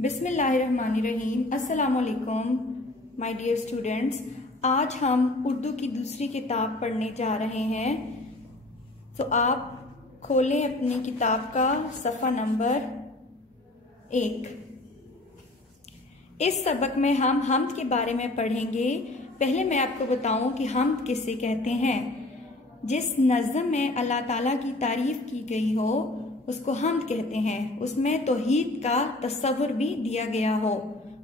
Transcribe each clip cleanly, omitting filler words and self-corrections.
बिस्मिल्लाहिर्रहमानिर्रहीम। अस्सलामुअलैकुम my dear students. आज हम उर्दू की दूसरी किताब पढ़ने जा रहे हैं। तो आप खोलें अपनी किताब का सफ़ा नंबर 1। इस सबक में हम हम्द के बारे में पढ़ेंगे। पहले मैं आपको बताऊं कि हम्द किसे कहते हैं। जिस नज़्म में अल्लाह ताला की तारीफ की गई हो उसको हम्द कहते हैं। उसमें तौहीद का तस्वुर भी दिया गया हो,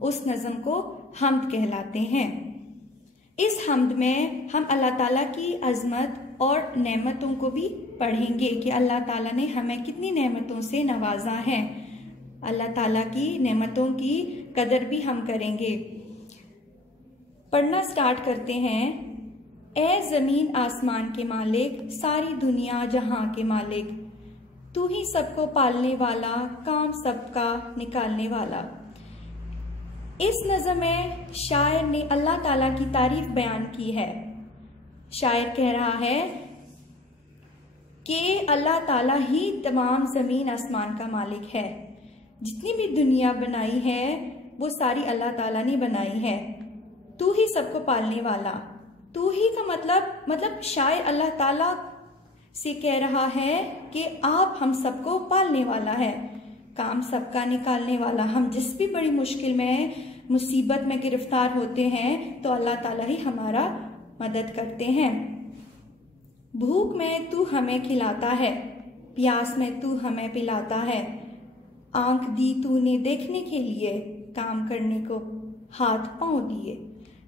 उस नज़्म को हम्द कहलाते हैं। इस हम्द में हम अल्लाह ताला की अज़मत और नेमतों को भी पढ़ेंगे कि अल्लाह ताला ने हमें कितनी नेमतों से नवाजा है। अल्लाह ताला की नेमतों की कदर भी हम करेंगे। पढ़ना स्टार्ट करते हैं। ए ज़मीन आसमान के मालिक, सारी दुनिया जहां के मालिक, तू ही सबको पालने वाला, काम सबका निकालने वाला। इस नज़्म में शायर ने अल्लाह ताला की तारीफ बयान की है। शायर कह रहा है कि अल्लाह ताला ही तमाम ज़मीन आसमान का मालिक है। जितनी भी दुनिया बनाई है वो सारी अल्लाह ताला ने बनाई है। तू ही सबको पालने वाला। तू ही का मतलब शायर अल्लाह ताला से कह रहा है कि आप हम सबको पालने वाला है, काम सबका निकालने वाला। हम जिस भी बड़ी मुश्किल में, मुसीबत में गिरफ्तार होते हैं तो अल्लाह ताला ही हमारा मदद करते हैं। भूख में तू हमें खिलाता है, प्यास में तू हमें पिलाता है। आंख दी तूने देखने के लिए, काम करने को हाथ पांव दिए।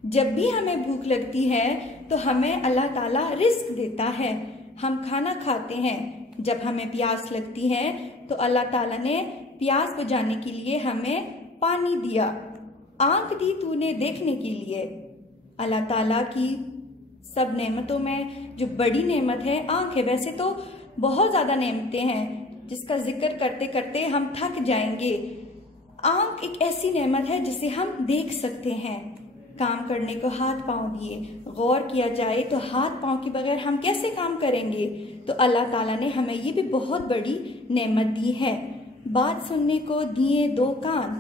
जब भी हमें भूख लगती है तो हमें अल्लाह ताला रिस्क देता है, हम खाना खाते हैं। जब हमें प्यास लगती है तो अल्लाह ताला ने प्यास बुझाने के लिए हमें पानी दिया। आंख दी तूने देखने के लिए। अल्लाह ताला की सब नेमतों में जो बड़ी नेमत है आंख है। वैसे तो बहुत ज़्यादा नेमतें हैं जिसका जिक्र करते करते हम थक जाएंगे। आंख एक ऐसी नेमत है जिसे हम देख सकते हैं। काम करने को हाथ पांव दिए। गौर किया जाए तो हाथ पांव के बगैर हम कैसे काम करेंगे। तो अल्लाह ताला ने हमें ये भी बहुत बड़ी नेमत दी है। बात सुनने को दिए 2 कान,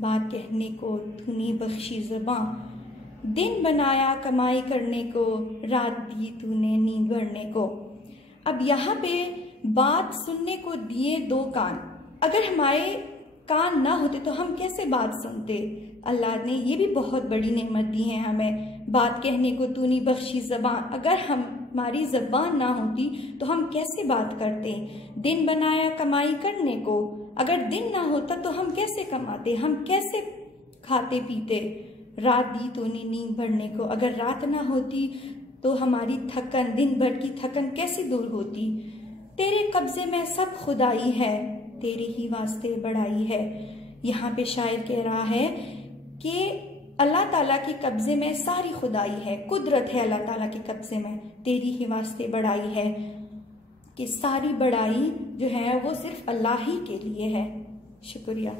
बात कहने को तूने बख्शी ज़बान। दिन बनाया कमाई करने को, रात दी तूने नींद भरने को। अब यहाँ पे बात सुनने को दिए 2 कान। अगर हमारे कान ना होते तो हम कैसे बात सुनते। अल्लाह ने ये भी बहुत बड़ी नेमत दी है हमें। बात कहने को तूने बख्शी ज़बान। अगर हमारी ज़बान ना होती तो हम कैसे बात करते। दिन बनाया कमाई करने को। अगर दिन ना होता तो हम कैसे कमाते, हम कैसे खाते पीते। रात दी तूने नींद भरने को। अगर रात ना होती तो हमारी थकन, दिन भर की थकन कैसे दूर होती। तेरे कब्जे में सब खुदाई है, तेरे ही वास्ते बड़ाई है। यहाँ पे शायर कह रहा है कि अल्लाह ताला के कब्जे में सारी खुदाई है, कुदरत है अल्लाह ताला के कब्जे में, तेरी ही वास्ते बड़ाई है। कि सारी बड़ाई जो है वो सिर्फ अल्लाह ही के लिए है। शुक्रिया।